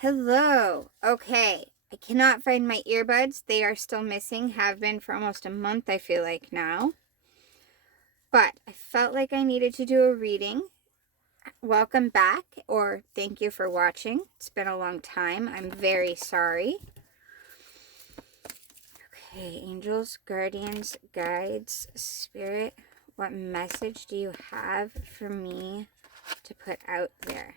Hello. Okay. I cannot find my earbuds. They are still missing. Have been for almost a month, I feel like now. But I felt like I needed to do a reading. Welcome back, or thank you for watching. It's been a long time. I'm very sorry. Okay, angels, guardians, guides, spirit, what message do you have for me to put out there?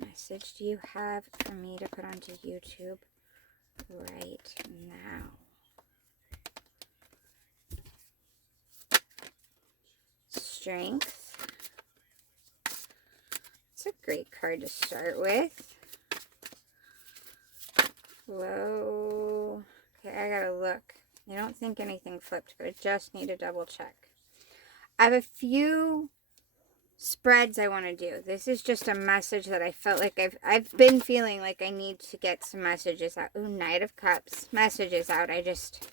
Message do you have for me to put onto YouTube right now? Strength. It's a great card to start with. Flow. Okay, I gotta look. I don't think anything flipped, but I just need to double check. I have a few spreads I want to do. This is just a message that I felt like I've been feeling like I need to get some messages out. Ooh, Knight of Cups. Messages out. I just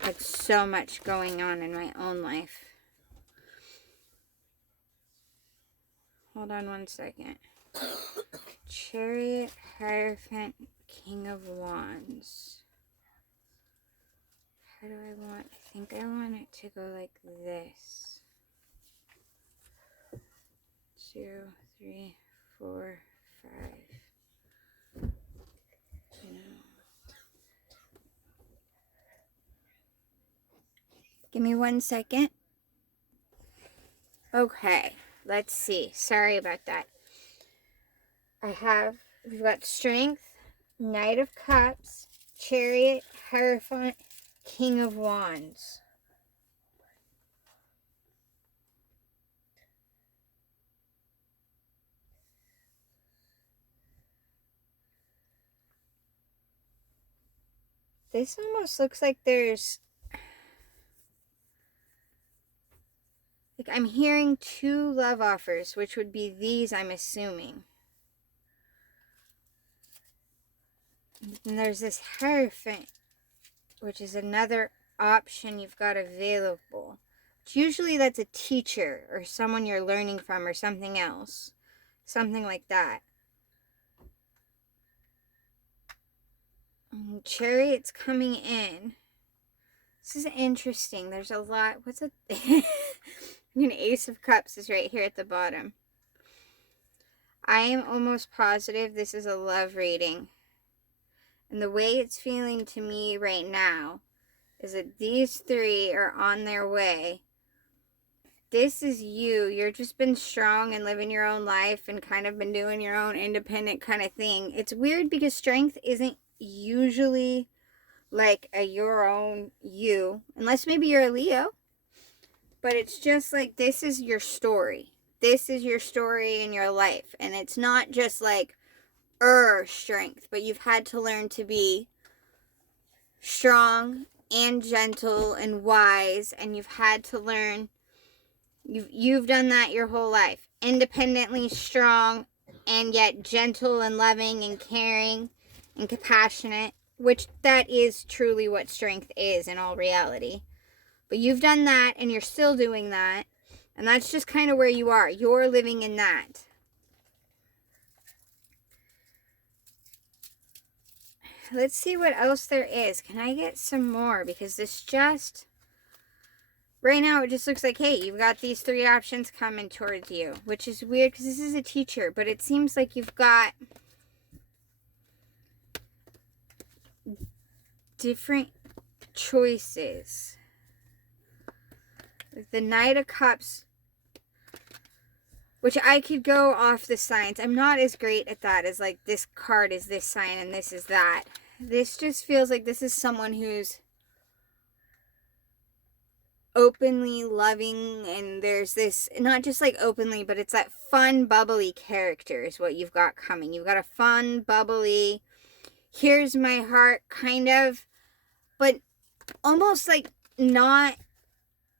had so much going on in my own life. Hold on one second. Chariot, Hierophant, King of Wands. How do I want? I think I want it to go like this. 2, 3, 4, 5. Give me 1 second. Okay, let's see. Sorry about that. We've got Strength, Knight of Cups, Chariot, Hierophant, King of Wands. This almost looks like I'm hearing 2 love offers, which would be these, I'm assuming. And there's this Hierophant, which is another option you've got available. Usually that's a teacher or someone you're learning from or something else. Something like that. Chariot's coming in. This is interesting. There's a lot. What's a... An Ace of Cups is right here at the bottom. I am almost positive this is a love reading. And the way it's feeling to me right now is that these 3 are on their way. This is you. You've just been strong and living your own life and kind of been doing your own independent kind of thing. It's weird because strength isn't usually like a your own you, unless maybe you're a Leo. But it's just like, this is your story. This is your story in your life. And it's not just like strength, but you've had to learn to be strong and gentle and wise, and you've had to learn, you've done that your whole life. Independently strong and yet gentle and loving and caring and compassionate, which that is truly what strength is in all reality. But you've done that and you're still doing that, and that's just kind of where you are. You're living in that. Let's see what else there is. Can I get some more? Because this just... Right now, it just looks like, hey, you've got these 3 options coming towards you. Which is weird, because this is a teacher. But it seems like you've got different choices. The Knight of Cups, which I could go off the signs. I'm not as great at that as like this card is this sign and this is that. This just feels like this is someone who's openly loving, and there's this, not just like openly, but it's that fun, bubbly character is what you've got coming. You've got a fun, bubbly, here's my heart kind of, but almost like not...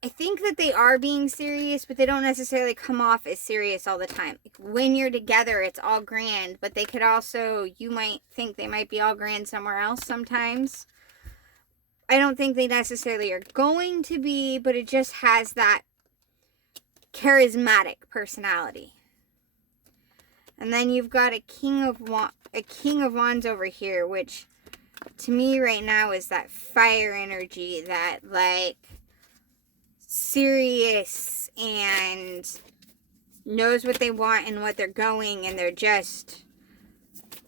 I think that they are being serious, but they don't necessarily come off as serious all the time. Like when you're together, it's all grand, but they could also, you might think they might be all grand somewhere else sometimes. I don't think they necessarily are going to be, but it just has that charismatic personality. And then you've got a King of Wands over here, which to me right now is that fire energy, that like serious and knows what they want and what they're going, and they're just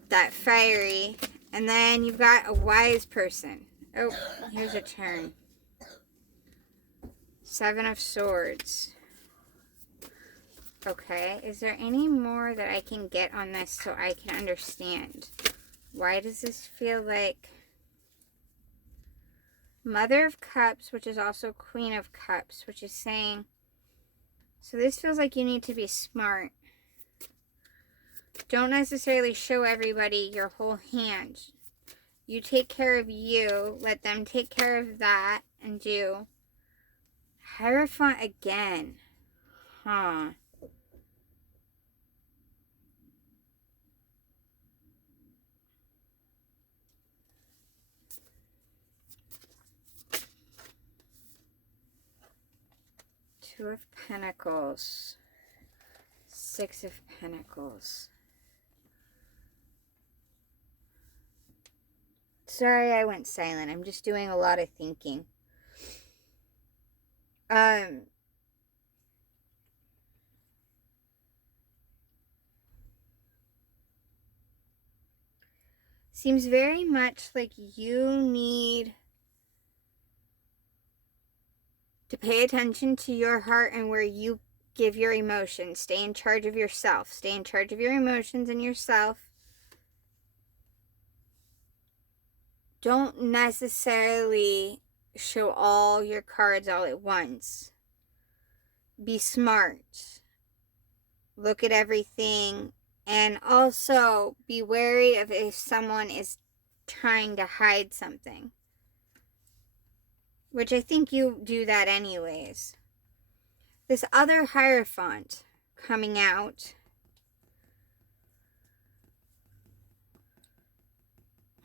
that fiery. And then you've got a wise person. Oh, here's a turn. Seven of Swords. Okay, is there any more that I can get on this so I can understand? Why does this feel like Mother of Cups, which is also Queen of Cups, which is saying, so this feels like you need to be smart. Don't necessarily show everybody your whole hand. You take care of you, let them take care of that, and do. Hierophant again. Huh. Two of Pentacles. Six of Pentacles. Sorry I went silent. I'm just doing a lot of thinking. Seems very much like you need to pay attention to your heart and where you give your emotions. Stay in charge of yourself. Stay in charge of your emotions and yourself. Don't necessarily show all your cards all at once. Be smart. Look at everything. And also be wary of if someone is trying to hide something. Which I think you do that anyways. This other Hierophant coming out.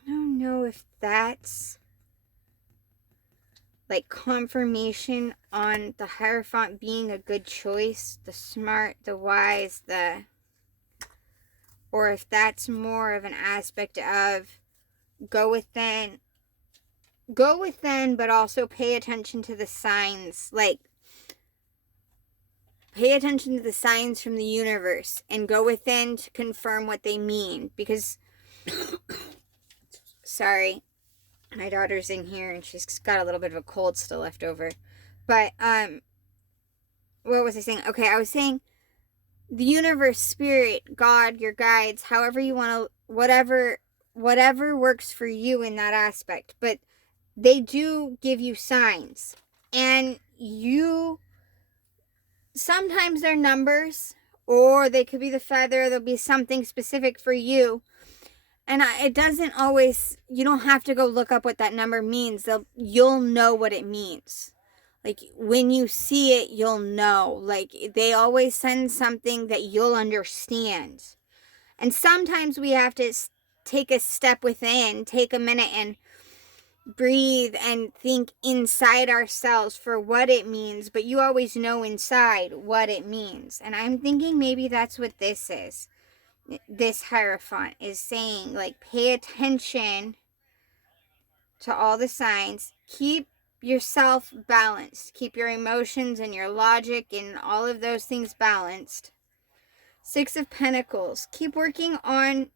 I don't know if that's like confirmation on the Hierophant being a good choice. The smart, the wise, or if that's more of an aspect of go within, but also pay attention to the signs. Like, pay attention to the signs from the universe and go within to confirm what they mean. Because, sorry, my daughter's in here and she's got a little bit of a cold still left over. But, what was I saying? Okay, I was saying the universe, spirit, God, your guides, however you want to, whatever works for you in that aspect. But they do give you signs. And sometimes they're numbers, or they could be the feather, there'll be something specific for you. And it doesn't always, you don't have to go look up what that number means. You'll know what it means. Like, when you see it, you'll know. Like, they always send something that you'll understand. And sometimes we have to take a step within, take a minute and breathe and think inside ourselves for what it means. But you always know inside what it means. And I'm thinking maybe that's what this is. This Hierophant is saying, like, pay attention to all the signs. Keep yourself balanced. Keep your emotions and your logic and all of those things balanced. Six of Pentacles. Keep working on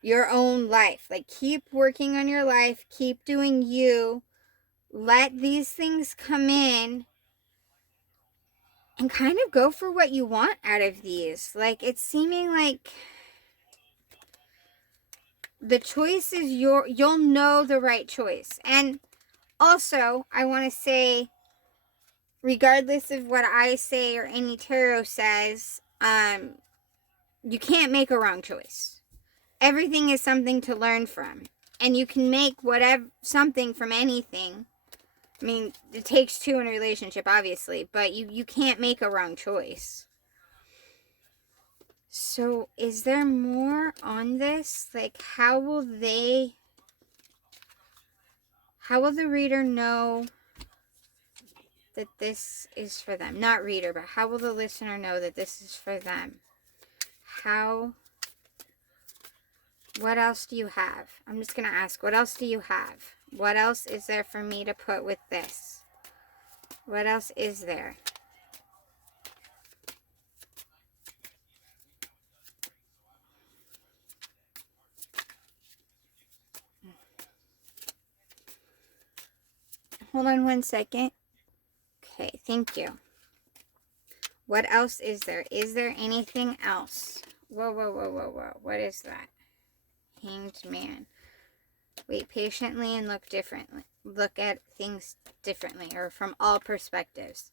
your own life. Like, keep working on your life. Keep doing you. Let these things come in and kind of go for what you want out of these. Like, it's seeming like the choice is you'll know the right choice. And also, I want to say, regardless of what I say or any tarot says, you can't make a wrong choice. Everything is something to learn from. And you can make something from anything. I mean, it takes two in a relationship, obviously, but you can't make a wrong choice. So, is there more on this? Like, how will the reader know that this is for them? Not reader, but how will the listener know that this is for them? What else do you have? I'm just going to ask, what else do you have? What else is there for me to put with this? What else is there? Hold on one second. Okay, thank you. What else is there? Is there anything else? Whoa, whoa, whoa, whoa, whoa. What is that? Hanged man. Wait patiently and look differently. Look at things differently, or from all perspectives.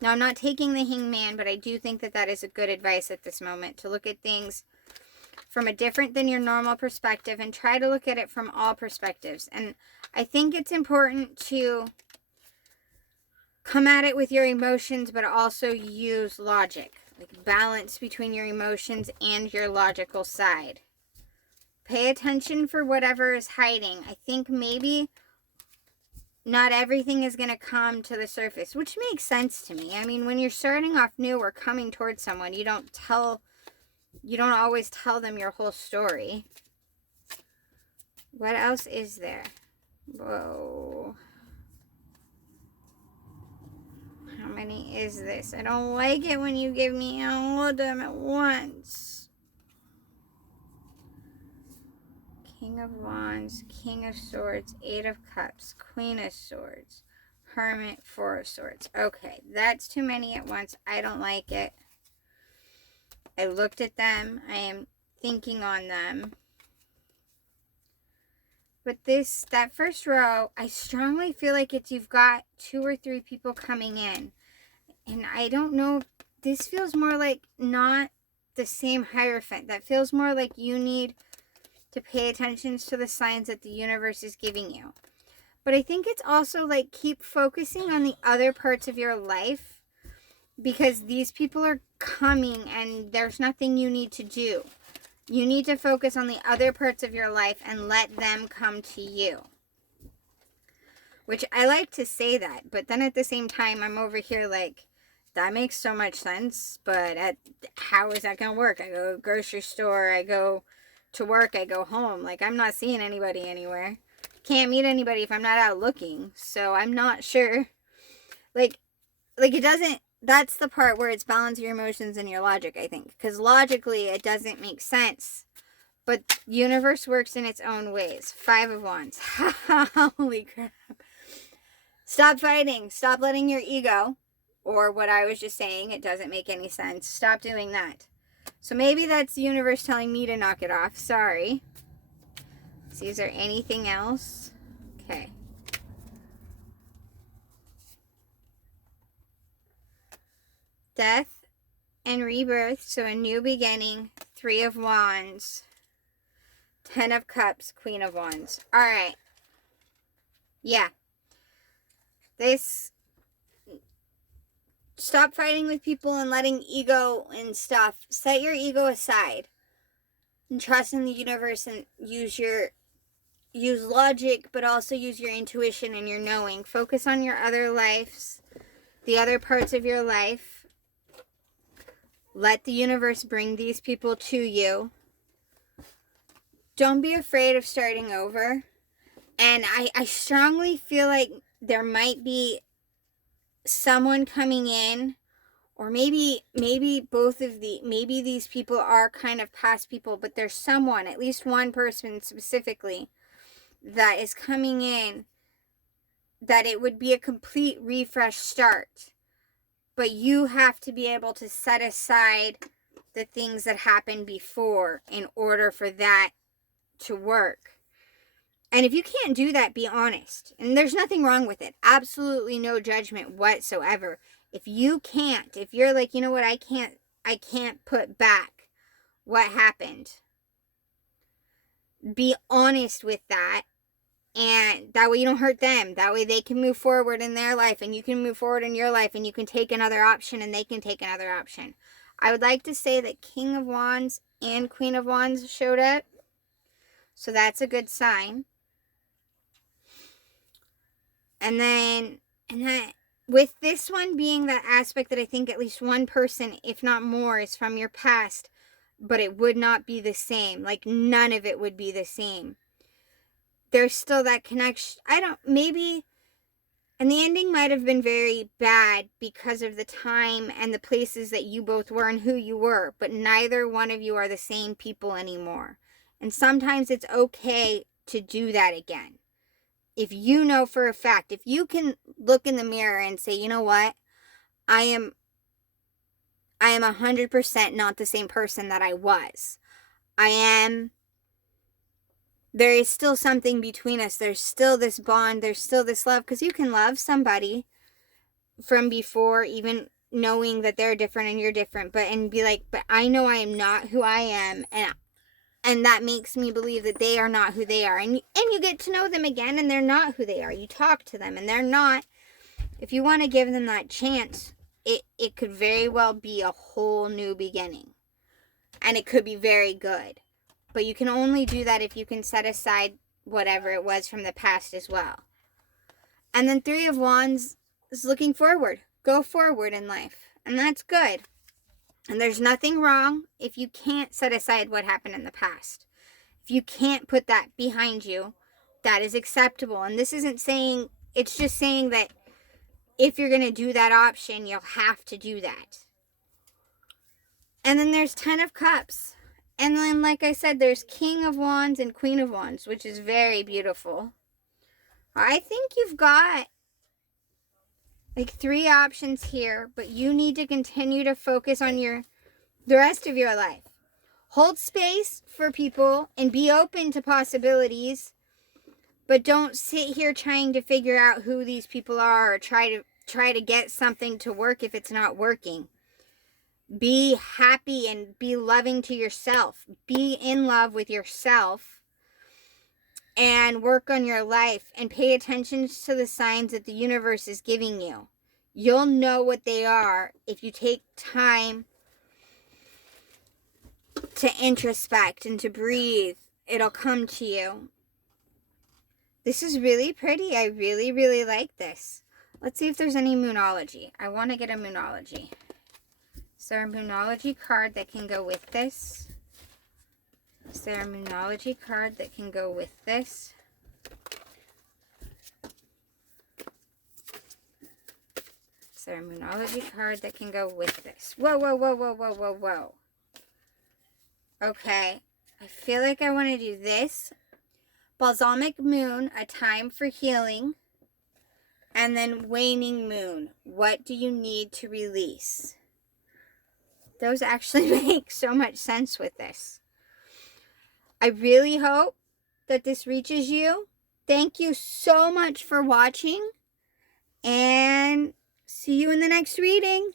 Now, I'm not taking the hanged man, but I do think that that is a good advice at this moment, to look at things from a different than your normal perspective and try to look at it from all perspectives. And I think it's important to come at it with your emotions, but also use logic. Like, balance between your emotions and your logical side. Pay attention for whatever is hiding. I think maybe not everything is going to come to the surface, which makes sense to me. I mean, when you're starting off new or coming towards someone, you don't always tell them your whole story. What else is there? Whoa. How many is this? I don't like it when you give me all of them at once. King of Wands, King of Swords, Eight of Cups, Queen of Swords, Hermit, Four of Swords. Okay, that's too many at once. I don't like it. I looked at them. I am thinking on them. But that first row, I strongly feel like you've got 2 or 3 people coming in. And I don't know, this feels more like not the same Hierophant. That feels more like you need to pay attention to the signs that the universe is giving you. But I think it's also like, keep focusing on the other parts of your life, because these people are coming and there's nothing you need to do. You need to focus on the other parts of your life and let them come to you. Which I like to say that, but then at the same time, I'm over here like, that makes so much sense, but how is that going to work? I go to the grocery store, I go to work, I go home. Like, I'm not seeing anybody anywhere. Can't meet anybody if I'm not out looking. So I'm not sure. Like it doesn't, that's the part where it's balance your emotions and your logic, I think. Because logically, it doesn't make sense. But universe works in its own ways. 5 of Wands. Holy crap. Stop fighting. Stop letting your ego, or what I was just saying, it doesn't make any sense. Stop doing that. So maybe that's the universe telling me to knock it off. Sorry. See, is there anything else? Okay. Death and rebirth. So a new beginning. 3 of Wands. 10 of Cups. Queen of Wands. Alright. Yeah. Stop fighting with people and letting ego and stuff. Set your ego aside. And trust in the universe and use logic, but also use your intuition and your knowing. Focus on your other lives, the other parts of your life. Let the universe bring these people to you. Don't be afraid of starting over. And I strongly feel like there might be someone coming in, or maybe maybe these people are kind of past people, but there's someone, at least one person specifically, that is coming in, that it would be a complete refresh start. But you have to be able to set aside the things that happened before in order for that to work. And if you can't do that, be honest. And there's nothing wrong with it. Absolutely no judgment whatsoever. If you can't, if you're like, you know what, I can't put back what happened. Be honest with that. And that way you don't hurt them. That way they can move forward in their life and you can move forward in your life and you can take another option and they can take another option. I would like to say that King of Wands and Queen of Wands showed up. So that's a good sign. And then with this one being that aspect that I think at least one person, if not more, is from your past, but it would not be the same. Like, none of it would be the same. There's still that connection. Maybe, and the ending might have been very bad because of the time and the places that you both were and who you were, but neither one of you are the same people anymore. And sometimes it's okay to do that again. If you know for a fact, if you can look in the mirror and say, you know what, I am 100% not the same person that I was. There is still something between us. There's still this bond. There's still this love. Because you can love somebody from before, even knowing that they're different and you're different. And be like, but I know I am not who I am. And that makes me believe that they are not who they are. And you get to know them again and they're not who they are. You talk to them and they're not. If you want to give them that chance, it could very well be a whole new beginning. And it could be very good. But you can only do that if you can set aside whatever it was from the past as well. And then Three of Wands is looking forward. Go forward in life. And that's good. And there's nothing wrong if you can't set aside what happened in the past. If you can't put that behind you, that is acceptable. And this isn't saying, it's just saying that if you're going to do that option, you'll have to do that. And then there's 10 of Cups. And then, like I said, there's King of Wands and Queen of Wands, which is very beautiful. I think you've got like 3 options here, but you need to continue to focus on the rest of your life. Hold space for people and be open to possibilities, but don't sit here trying to figure out who these people are or try to get something to work if it's not working. Be happy and be loving to yourself. Be in love with yourself and work on your life and pay attention to the signs that the universe is giving you. You'll know what they are if you take time to introspect and to breathe. It'll come to you. This is really pretty. I really, really like this. Let's see if there's any Moonology. I want to get a Moonology. Is there a Moonology card that can go with this? Is there a Moonology card that can go with this? Is there a Moonology card that can go with this? Whoa, whoa, whoa, whoa, whoa, whoa, whoa. Okay. I feel like I want to do this. Balsamic Moon, a time for healing. And then Waning Moon. What do you need to release? Those actually make so much sense with this. I really hope that this reaches you. Thank you so much for watching. And see you in the next reading.